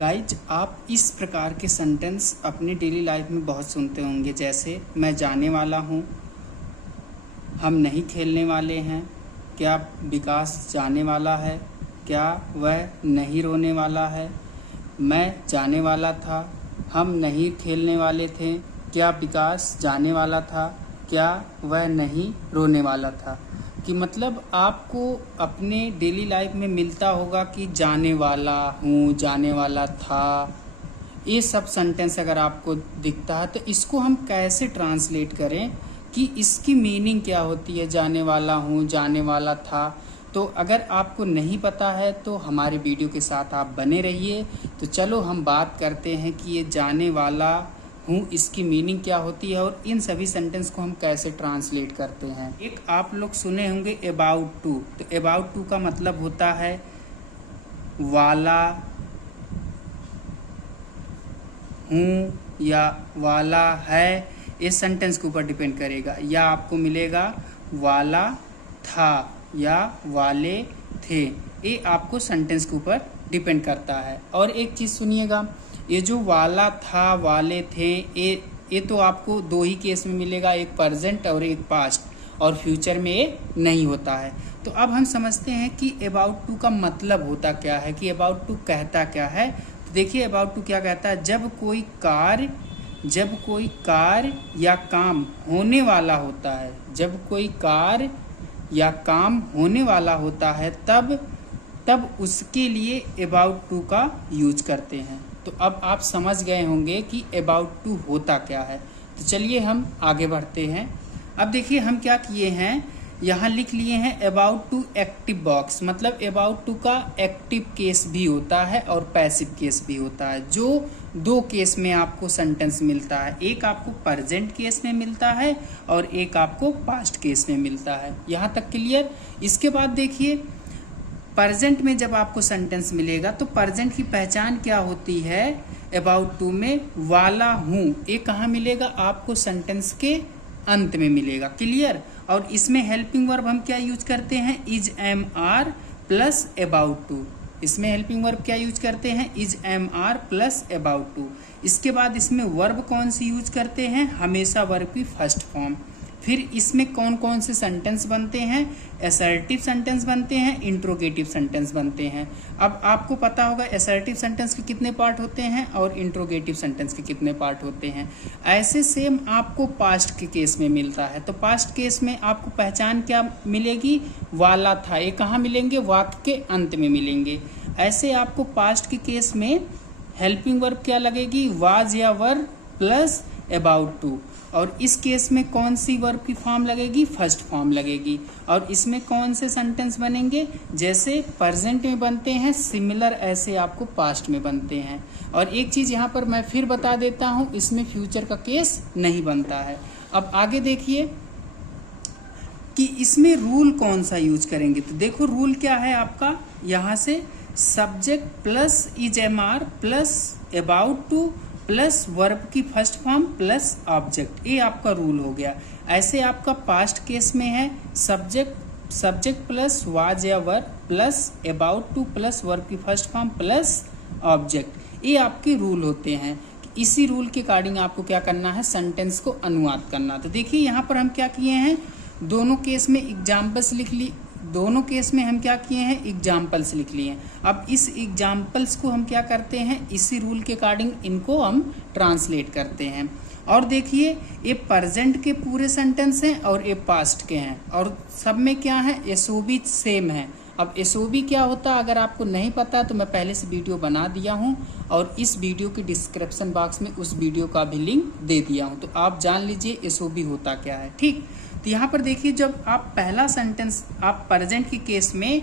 Guys, आप इस प्रकार के सेंटेंस अपने डेली लाइफ में बहुत सुनते होंगे, जैसे मैं जाने वाला हूँ, हम नहीं खेलने वाले हैं, क्या विकास जाने वाला है, क्या वह नहीं रोने वाला है, मैं जाने वाला था, हम नहीं खेलने वाले थे, क्या विकास जाने वाला था, क्या वह नहीं रोने वाला था। कि मतलब आपको अपने डेली लाइफ में मिलता होगा कि जाने वाला हूँ, जाने वाला था, ये सब सेंटेंस अगर आपको दिखता है तो इसको हम कैसे ट्रांसलेट करें कि इसकी मीनिंग क्या होती है। जाने वाला हूँ, जाने वाला था। तो अगर आपको नहीं पता है तो हमारे वीडियो के साथ आप बने रहिए। तो चलो हम बात करते हैं कि ये जाने वाला हूँ इसकी मीनिंग क्या होती है और इन सभी सेंटेंस को हम कैसे ट्रांसलेट करते हैं। एक आप लोग सुने होंगे अबाउट टू। तो अबाउट टू का मतलब होता है वाला हूँ या वाला है। इस सेंटेंस के ऊपर डिपेंड करेगा, या आपको मिलेगा वाला था या वाले थे। ये आपको सेंटेंस के ऊपर डिपेंड करता है। और एक चीज़ सुनिएगा, ये जो वाला था वाले थे, ये तो आपको दो ही केस में मिलेगा, एक प्रेजेंट और एक पास्ट, और फ्यूचर में ये नहीं होता है। तो अब हम समझते हैं कि अबाउट टू का मतलब होता क्या है, कि अबाउट टू कहता क्या है। तो देखिए अबाउट टू क्या कहता है, जब कोई कार्य या काम होने वाला होता है, जब कोई कार्य या काम होने वाला होता है तब उसके लिए अबाउट टू का यूज करते हैं। तो अब आप समझ गए होंगे कि अबाउट टू होता क्या है। तो चलिए हम आगे बढ़ते हैं। अब देखिए हम क्या किए हैं, यहाँ लिख लिए हैं अबाउट टू एक्टिव बॉक्स। मतलब अबाउट टू का एक्टिव केस भी होता है और पैसिव केस भी होता है। जो दो केस में आपको सेंटेंस मिलता है, एक आपको प्रेजेंट केस में मिलता है और एक आपको पास्ट केस में मिलता है। यहाँ तक क्लियर। इसके बाद देखिए प्रेजेंट में जब आपको सेंटेंस मिलेगा तो प्रेजेंट की पहचान क्या होती है। अबाउट टू में वाला हूँ ये कहाँ मिलेगा, आपको सेंटेंस के अंत में मिलेगा। क्लियर। और इसमें हेल्पिंग वर्ब हम क्या यूज करते हैं, is am are plus about to. इसमें हेल्पिंग वर्ब क्या यूज करते हैं, is am are plus about to. इसके बाद इसमें वर्ब कौन सी यूज करते हैं, हमेशा वर्ब की फर्स्ट फॉर्म। फिर इसमें कौन कौन से सेंटेंस बनते हैं, असर्टिव सेंटेंस बनते हैं, इंट्रोगेटिव सेंटेंस बनते हैं। अब आपको पता होगा असर्टिव सेंटेंस के कितने पार्ट होते हैं और इंट्रोगेटिव सेंटेंस के कितने पार्ट होते हैं। ऐसे सेम आपको पास्ट के केस में मिलता है। तो पास्ट केस में आपको पहचान क्या मिलेगी, वाला था, ये कहाँ मिलेंगे, वाक्य के अंत में मिलेंगे। ऐसे आपको पास्ट के केस में हेल्पिंग वर्ब क्या लगेगी, वाज या वर प्लस अबाउट टू। और इस केस में कौन सी वर्ब की फॉर्म लगेगी, फर्स्ट फॉर्म लगेगी। और इसमें कौन से सेंटेंस बनेंगे, जैसे प्रेजेंट में बनते हैं सिमिलर ऐसे आपको पास्ट में बनते हैं। और एक चीज़ यहाँ पर मैं फिर बता देता हूँ, इसमें फ्यूचर का केस नहीं बनता है। अब आगे देखिए कि इसमें रूल कौन सा यूज करेंगे। तो देखो रूल क्या है आपका, यहाँ से subject plus is am are plus about to plus verb की फर्स्ट फॉर्म प्लस ऑब्जेक्ट, ये आपका रूल हो गया। ऐसे आपका पास्ट केस में है सब्जेक्ट प्लस वाज या वर plus about to plus verb की फर्स्ट फॉर्म प्लस ऑब्जेक्ट, ये आपके रूल होते हैं। इसी रूल के अकॉर्डिंग आपको क्या करना है, सेंटेंस को अनुवाद करना। तो देखिए यहाँ पर हम क्या किए हैं, दोनों केस में एग्जाम्पल्स लिख ली, दोनों केस में हम क्या किए हैं, एग्जाम्पल्स लिख लिए। अब इस एग्जाम्पल्स को हम क्या करते हैं, इसी रूल के अकॉर्डिंग इनको हम ट्रांसलेट करते हैं। और देखिए ये प्रेजेंट के पूरे सेंटेंस हैं और ये पास्ट के हैं, और सब में क्या है, एसओबी सेम है। अब एसओबी क्या होता है अगर आपको नहीं पता तो मैं पहले से वीडियो बना दिया हूँ और इस वीडियो के डिस्क्रिप्शन बॉक्स में उस वीडियो का भी लिंक दे दिया हूँ, तो आप जान लीजिए एसओबी होता क्या है। ठीक। तो यहाँ पर देखिए जब आप पहला सेंटेंस आप प्रेजेंट के केस में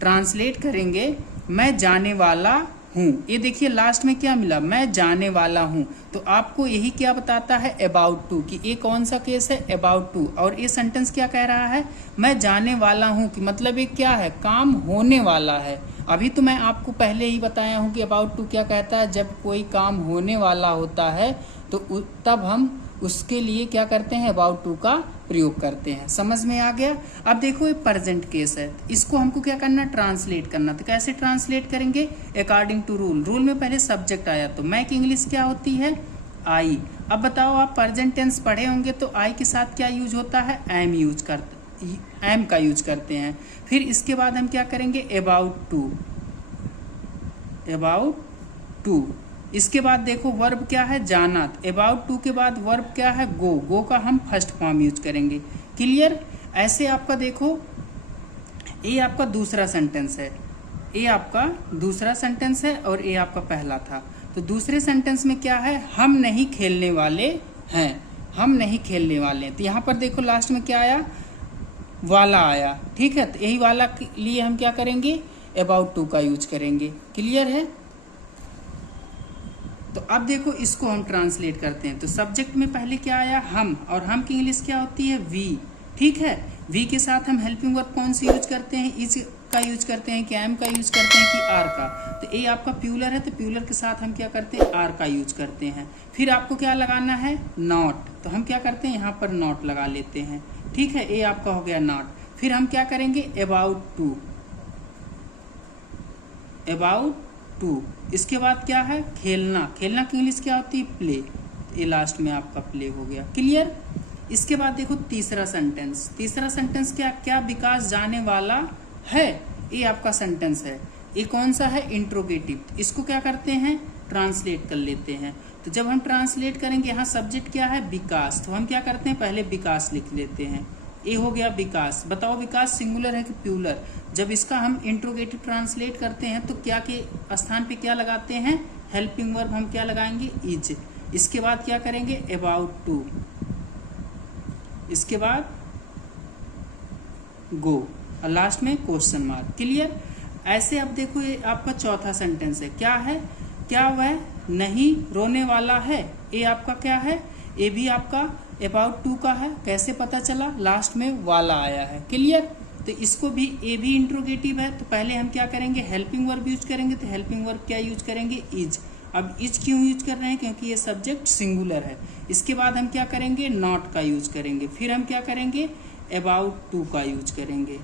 ट्रांसलेट करेंगे, मैं जाने वाला हूँ, ये देखिए लास्ट में क्या मिला, मैं जाने वाला हूँ। तो आपको यही क्या बताता है, अबाउट टू, कि ये कौन सा केस है, अबाउट टू। और ये सेंटेंस क्या कह रहा है, मैं जाने वाला हूँ, कि मतलब ये क्या है, काम होने वाला है। अभी तो मैं आपको पहले ही बताया हूँ कि अबाउट टू क्या कहता है, जब कोई काम होने वाला होता है तो तब हम उसके लिए क्या करते हैं, अबाउट टू का प्रयोग करते हैं। समझ में आ गया। अब देखो ये प्रेजेंट केस है, इसको हमको क्या करना, ट्रांसलेट करना। तो कैसे ट्रांसलेट करेंगे, अकॉर्डिंग टू रूल। रूल में पहले सब्जेक्ट आया, तो मैं की इंग्लिश क्या होती है, आई। अब बताओ, आप प्रेजेंट टेंस पढ़े होंगे तो आई के साथ क्या यूज होता है, एम यूज करते, एम का यूज करते हैं। फिर इसके बाद हम क्या करेंगे, अबाउट टू, अबाउट टू। इसके बाद देखो वर्ब क्या है, जाना। अबाउट टू के बाद वर्ब क्या है, गो। गो का हम फर्स्ट फॉर्म यूज करेंगे। क्लियर। ऐसे आपका देखो, ये आपका दूसरा सेंटेंस है, ये आपका दूसरा सेंटेंस है और ये आपका पहला था। तो दूसरे सेंटेंस में क्या है, हम नहीं खेलने वाले हैं, हम नहीं खेलने वाले हैं। तो यहाँ पर देखो लास्ट में क्या आया, वाला आया। ठीक है, तो यही वाला के लिए हम क्या करेंगे, अबाउट टू का यूज करेंगे। क्लियर है। तो अब देखो इसको हम ट्रांसलेट करते हैं। तो सब्जेक्ट में पहले क्या आया, हम, और हम की इंग्लिश क्या होती है, वी। ठीक है, वी के साथ हम हेल्पिंग वर्ब कौन सी यूज करते हैं, इज का यूज करते हैं कि एम का यूज करते हैं कि आर का। तो ये आपका प्यूलर है, तो प्यूलर के साथ हम क्या करते हैं, आर का यूज करते हैं। फिर आपको क्या लगाना है, नॉट। तो हम क्या करते हैं, यहाँ पर नॉट लगा लेते हैं। ठीक है, ये आपका हो गया नॉट। फिर हम क्या करेंगे, अबाउट टू, अबाउट टू। इसके बाद क्या है, खेलना। खेलना की इंग्लिश क्या होती है, प्ले। ये लास्ट में आपका प्ले हो गया। क्लियर। इसके बाद देखो तीसरा सेंटेंस। तीसरा सेंटेंस क्या, क्या विकास जाने वाला है, ये आपका सेंटेंस है। ये कौन सा है, इंट्रोगेटिव। इसको क्या करते हैं, ट्रांसलेट कर लेते हैं। तो जब हम ट्रांसलेट करेंगे, यहाँ सब्जेक्ट क्या है, विकास। तो हम क्या करते हैं, पहले विकास लिख लेते हैं। ये हो गया विकास। बताओ विकास सिंगुलर है कि प्यूलर। जब इसका हम इंट्रोगेटिव ट्रांसलेट करते हैं तो क्या के स्थान पे क्या लगाते हैं, हेल्पिंग वर्ब हम क्या लगाएंगे, इज। इसके बाद क्या करेंगे, अबाउट टू। इसके बाद गो, और लास्ट में क्वेश्चन मार्क। क्लियर। ऐसे अब देखो ये आपका चौथा सेंटेंस है, क्या है, क्या वह नहीं रोने वाला है। ये आपका क्या है, ये भी आपका अबाउट टू का है। कैसे पता चला, लास्ट में वाला आया है। क्लियर। तो इसको भी, ये भी इंट्रोगेटिव है। तो पहले हम क्या करेंगे, हेल्पिंग वर्ब यूज करेंगे। तो हेल्पिंग वर्ब क्या यूज करेंगे, इज। अब इज क्यों यूज कर रहे हैं, क्योंकि ये सब्जेक्ट सिंगुलर है। इसके बाद हम क्या करेंगे, नॉट का यूज करेंगे। फिर हम क्या करेंगे, अबाउट टू का यूज करेंगे,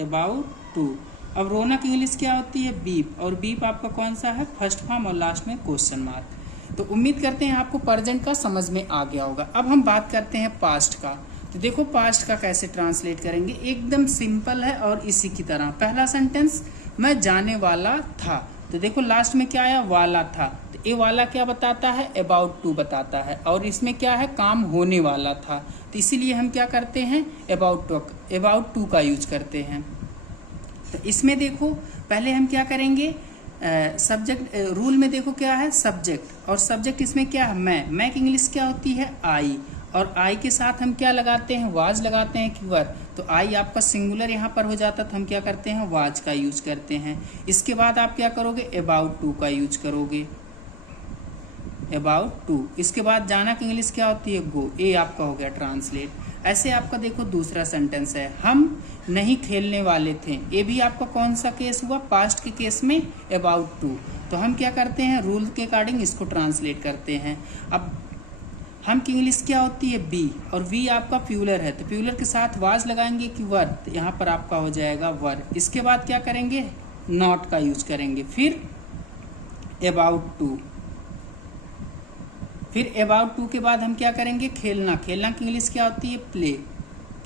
अबाउट टू। अब रोना की इंग्लिश क्या होती है, बीप। और बीप आपका कौन सा है, फर्स्ट फॉर्म, और लास्ट में क्वेश्चन मार्क। तो उम्मीद करते हैं आपको प्रेजेंट का समझ में आ गया होगा। अब हम बात करते हैं पास्ट का। तो देखो पास्ट का कैसे ट्रांसलेट करेंगे, एकदम सिंपल है और इसी की तरह। पहला सेंटेंस, मैं जाने वाला था। तो देखो लास्ट में क्या आया, वाला था। तो ये वाला क्या बताता है, अबाउट टू बताता है। और इसमें क्या है, काम होने वाला था। तो इसीलिए हम क्या करते हैं, अबाउट टू का यूज करते हैं। तो इसमें देखो पहले हम क्या करेंगे, सब्जेक्ट। रूल में देखो क्या है, सब्जेक्ट। और सब्जेक्ट इसमें क्या है, मैं की इंग्लिश क्या होती है, आई। और आई के साथ हम क्या लगाते हैं, वाज लगाते हैं कि वर। तो आई आपका सिंगुलर यहाँ पर हो जाता, तो हम क्या करते हैं, वाज का यूज करते हैं। इसके बाद आप क्या करोगे, अबाउट टू का यूज करोगे, अबाउट टू। इसके बाद जाना की इंग्लिश क्या होती है, गो। ये आपका हो गया ट्रांसलेट। ऐसे आपका देखो दूसरा सेंटेंस है, हम नहीं खेलने वाले थे। ये भी आपका कौन सा केस हुआ, पास्ट के केस में अबाउट टू। तो हम क्या करते हैं, रूल के अकॉर्डिंग इसको ट्रांसलेट करते हैं। अब हम की इंग्लिश क्या होती है, बी। और वी आपका प्यूलर है, तो प्यूलर के साथ वाज लगाएंगे कि वर। तो यहाँ पर आपका हो जाएगा वर। इसके बाद क्या करेंगे, नॉट का यूज करेंगे। फिर अबाउट टू। फिर अबाउट टू के बाद हम क्या करेंगे, खेलना। खेलना की इंग्लिश क्या होती है, प्ले।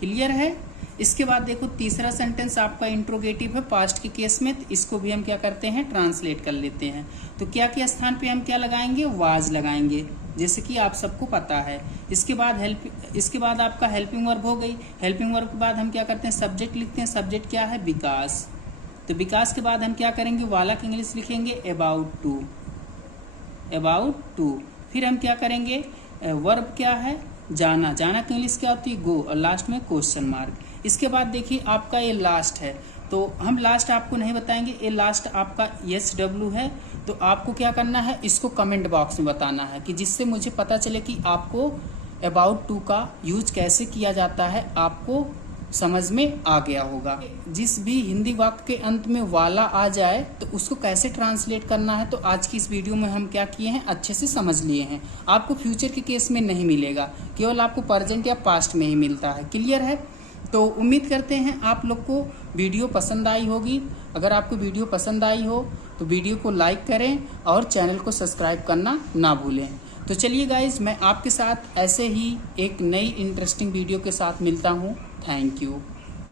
क्लियर है। इसके बाद देखो तीसरा सेंटेंस आपका इंट्रोगेटिव है पास्ट के केस में। तो इसको भी हम क्या करते हैं, ट्रांसलेट कर लेते हैं। तो क्या के स्थान पे हम क्या लगाएंगे, वाज लगाएंगे, जैसे कि आप सबको पता है। इसके बाद आपका हेल्पिंग वर्ब हो गई। हेल्पिंग वर्ब के बाद हम क्या करते हैं, सब्जेक्ट लिखते हैं। सब्जेक्ट क्या है, विकास। तो विकास के बाद हम क्या करेंगे, वाला की इंग्लिश लिखेंगे, अबाउट टू, अबाउट टू। फिर हम क्या करेंगे, वर्ब क्या है, जाना। जाना की इंग्लिश क्या होती है, गो। और लास्ट में क्वेश्चन मार्क। इसके बाद देखिए आपका ये लास्ट है। तो हम लास्ट आपको नहीं बताएंगे, ये लास्ट आपका SW है। तो आपको क्या करना है, इसको कमेंट बॉक्स में बताना है, कि जिससे मुझे पता चले कि आपको अबाउट टू का यूज कैसे किया जाता है, आपको समझ में आ गया होगा। जिस भी हिंदी वाक्य के अंत में वाला आ जाए तो उसको कैसे ट्रांसलेट करना है, तो आज की इस वीडियो में हम क्या किए हैं, अच्छे से समझ लिए हैं। आपको फ्यूचर के केस में नहीं मिलेगा, केवल आपको प्रेजेंट या पास्ट में ही मिलता है। क्लियर है? तो उम्मीद करते हैं आप लोग को वीडियो पसंद आई होगी। अगर आपको वीडियो पसंद आई हो तो वीडियो को लाइक करें और चैनल को सब्सक्राइब करना ना भूलें। तो चलिए गाइज, मैं आपके साथ ऐसे ही एक नई इंटरेस्टिंग वीडियो के साथ मिलता हूँ। Thank you.